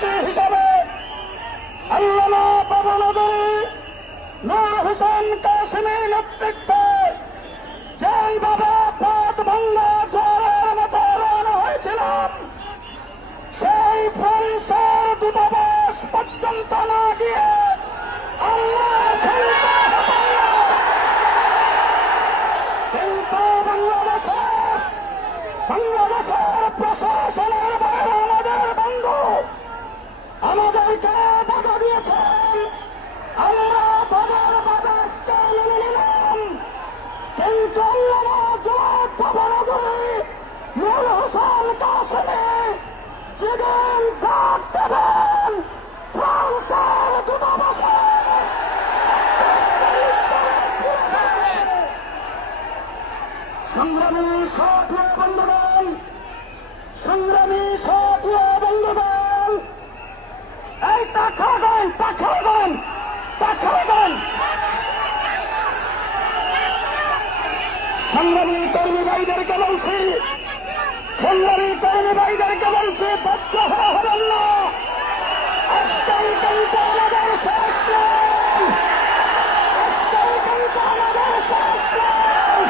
সচিব হিসাবে আল্লামা বাবুনগরী নূর হোসেন কাসেমীর নেতৃত্বে যেইভাবে পথ ভাঙ্গা ঝড়ের মতো রওনা হয়েছিলাম, সেই ফ্রান্সের দূতাবাস পর্যন্ত না গিয়ে কিন্তু বাংলাদেশের প্রশাসনের বাইরে আমাদের বন্ধু আমাদেরকে বাধা দিয়েছেন। আমরা তাদের বাতাসকে মেনে নিলাম, কিন্তু আল্লামা জনাব বাবুনগরী নূর হোসেন কাসেমী যেদিন ডাক দেবেন ফ্রান্সের দূতাবাসে সংগ্রামী সাথী বন্ধুগণ, সংগ্রামী সাথী বন্ধুগণ, এই পাখাগণ পাখাগণ পাখাগণ সংগ্রামী কর্মী ভাইদেরকে বলছি, সংগ্রামী কর্মী ভাইদেরকে বলছি, বাচ্চ হবেন না। আজকাল কিন্তু আমাদের শেষ নয়, আজকাল কিন্তু আমাদের শেষ নয়।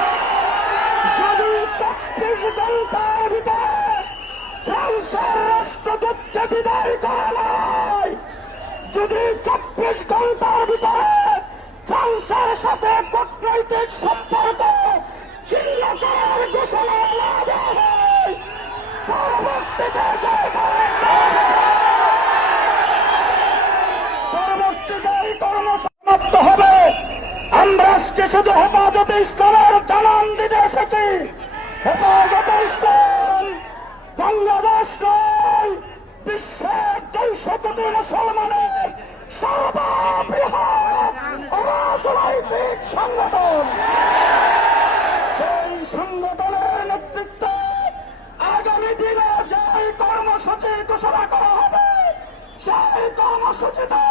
যদি 24 ঘন্টার ভিতরে ফ্রান্সের রাষ্ট্রদূতকে বিদায় করা নয়, যদি 24 ঘন্টার ভিতরে ফ্রান্সের সাথে কূটনৈতিক সম্পর্ক ছিন্ন করার ঘোষণা না দেওয়া হয়, পরবর্তীতে এই কর্ম সমাপ্ত হবে। আমরা আজকে শুধু হেফাজতে ইসলামের জানান দিতে এসেছি। হেফাজতে ইসলাম বাংলাদেশ নয়, বিশ্বের 200 কোটি মুসলমানের সর্ববৃহৎ অরাজনৈতিক সংগঠন। সেই সংগঠনের নেতৃত্বে আগামী দিনে যে কর্মসূচি ঘোষণা করা হবে, সেই কর্মসূচিতে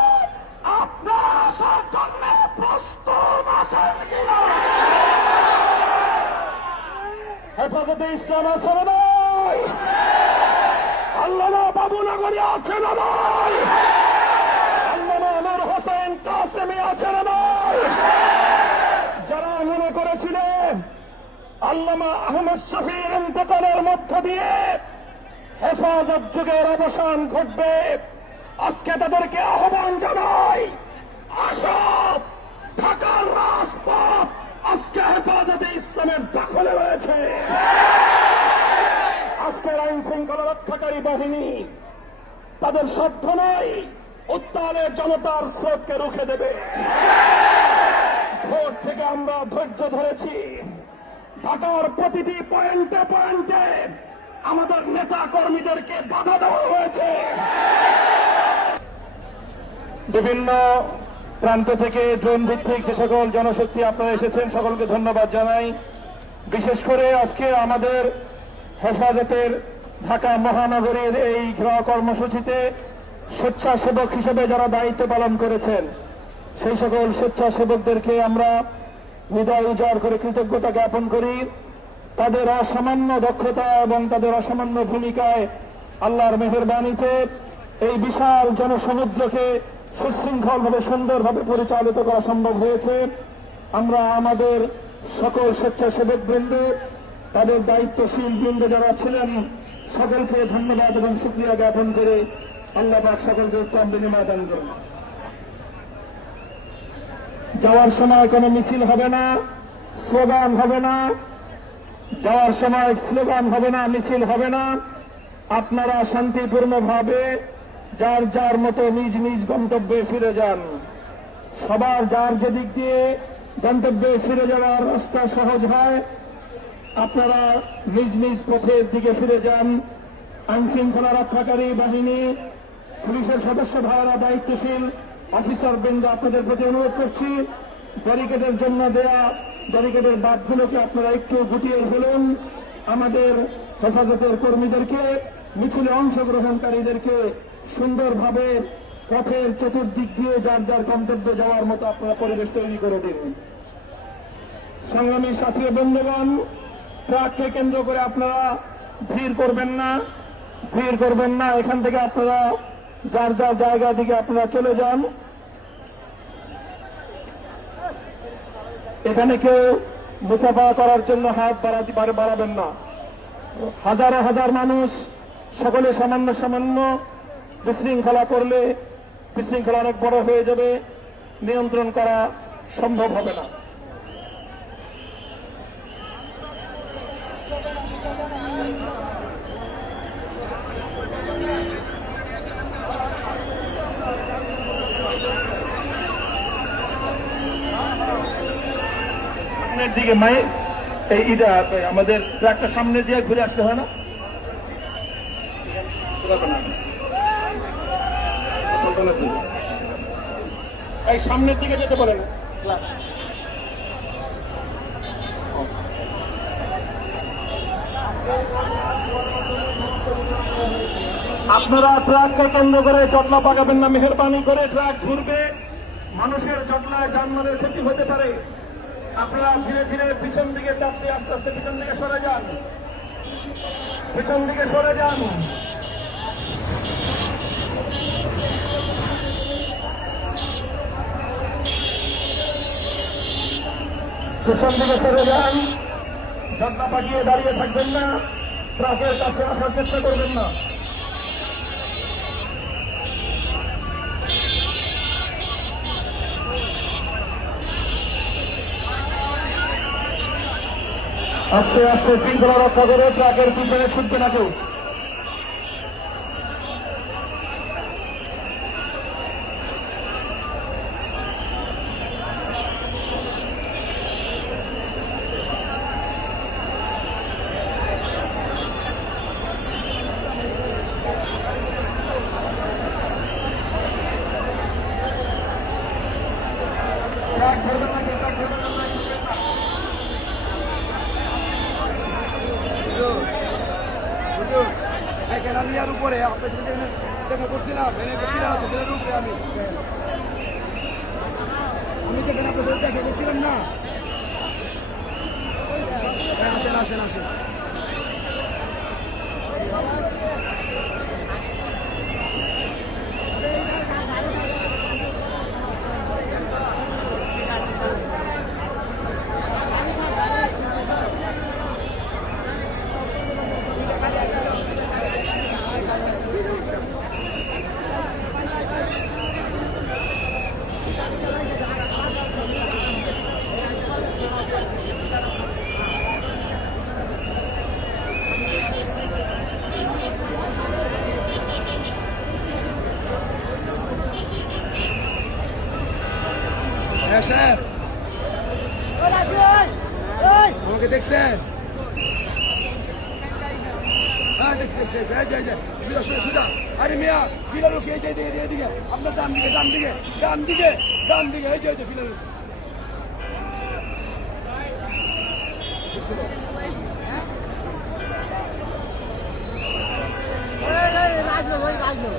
আপনারা আসার জন্য প্রস্তুত আছেন কিনা? হেফাজতে ইসলাম আছে না নয়? আল্লামা বাবুনগরী আছে না নয়? আল্লামা নূর হোসেন কাসেমী আছে না নয়? যারা মনে করেছিলেন আল্লামা আহমদ শফির ইন্তেকালের মধ্য দিয়ে হেফাজত যুগের অবসান ঘটবে, আজকে তাদেরকে আহ্বান জানাই, আসো, ঢাকার রাজপথ আজকে হেফাজতে ইসলামের দখলে রয়েছে। আজকের আইন শৃঙ্খলা রক্ষাকারী বাহিনী তাদের সাধ্য নয় উত্তালে জনতার স্রোতকে রুখে দেবে। ভোট থেকে আমরা ধৈর্য ধরেছি, ঢাকার প্রতিটি পয়েন্টে পয়েন্টে আমাদের নেতা কর্মীদেরকে বাধা দেওয়া হয়েছে। বিভিন্ন প্রান্ত থেকে ড্রোন ভিত্তিক যে সকল জনশক্তি আপনারা এসেছেন, সকলকে ধন্যবাদ জানাই। বিশেষ করে আজকে আমাদের হেফাজতের ঢাকা মহানগরীর এই ঘেরাও কর্মসূচিতে স্বেচ্ছাসেবক হিসেবে যারা দায়িত্ব পালন করেছেন, সেই সকল স্বেচ্ছাসেবকদেরকে আমরা হৃদয় উজাড় করে কৃতজ্ঞতা জ্ঞাপন করি। তাদের অসামান্য দক্ষতা এবং তাদের অসামান্য ভূমিকায় আল্লাহর মেহেরবানিতে এই বিশাল জনসমুদ্রকে সুশৃঙ্খলভাবে সুন্দরভাবে পরিচালিত করা সম্ভব হয়েছে। আমরা আমাদের সকল স্বেচ্ছাসেবক বৃন্দ, তাদের দায়িত্বশীল বৃন্দ যারা ছিলেন, সকলকে ধন্যবাদ এবং শুকরিয়া জ্ঞাপন করে আল্লাহ পাক সকলকে উত্তম বিনিময় দান করুন। যাওয়ার সময় কোনো মিছিল হবে না, স্লোগান হবে না, যাওয়ার সময় স্লোগান হবে না, মিছিল হবে না। আপনারা শান্তিপূর্ণভাবে যার যার মতো নিজ নিজ গন্তব্যে ফিরে যান। সবার যার যেদিক দিয়ে গন্তব্যে ফিরে যাওয়ার রাস্তা সহজ হয়, আপনারা নিজ নিজ পথের দিকে ফিরে যান। আইন শৃঙ্খলা রক্ষাকারী বাহিনী, পুলিশের সদস্য ভাইয়েরা, দায়িত্বশীল অফিসার বৃন্দ, আপনাদের প্রতি অনুরোধ করছি, ব্যারিকেডের জন্য দেয়া ব্যারিকেডের বাঁধগুলোকে আপনারা একটু গুটিয়ে ফেলুন। আমাদের হেফাজতের কর্মীদেরকে, মিছিলে অংশগ্রহণকারীদেরকে সুন্দরভাবে পথের চতুর্দিক দিয়ে যার যার গন্তব্যে যাওয়ার মতো আপনারা পরিবেশ তৈরি করে দিন। সংগ্রামী সাথী বন্ধুগণ, ট্রাককে কেন্দ্র করে আপনারা ভিড় করবেন না, ভিড় করবেন না। এখান থেকে আপনারা যার যার জায়গা থেকে আপনারা চলে যান। এখানে কেউ মুসাফা করার জন্য হাত বাড়াবেন না। হাজার হাজার মানুষ সকলে সামান্য সামান্য বিশৃঙ্খলা করলে বিশৃঙ্খলা অনেক বড় হয়ে যাবে, নিয়ন্ত্রণ করা সম্ভব হবে না। সামনের দিকে এই আমাদের ট্রাকটা সামনে দিয়ে ঘুরে আসতে হয় না? এই সামনের দিকে যেতে পারে না। আপনারা ট্রাককে কেন্দ্র করে জটলা পাকাবেন না, মেহেরবানি করে। ট্রাক ঘুরবে, মানুষের জটলায় যানবাহনের ক্ষতি হতে পারে। আপনারা ধীরে ধীরে পিছন দিকে চাপতে, আস্তে আস্তে পিছন দিকে সরে যান, পিছন দিকে সরে যান। পিছন দিকে সরে যান, জটলা পাকিয়ে দাঁড়িয়ে থাকবেন না, ট্রাকের কাছে আসার চেষ্টা করবেন না। আস্তে আস্তে শৃঙ্খলা রক্ষা করে ট্রাকের পিছনে ছুটবে না কেউ। ট্রাক ধরবে না কেউ, ট্রাক ধরবে না। আমি আর উপরে আপনার সাথে দেখা করছিলাম, আমি যেখানে আপনার সাথে দেখা করছিলাম না। আসেন আসেন আসেন। স্যার আমাকে দেখছেন? হ্যাঁ দেখছি। সোজা আরে মিয়া ফিলার উঠে এদিকে আপনার ডান দিকে ডান দিকে ডান দিকে ডান দিকে এই যে ফিলার রাজলো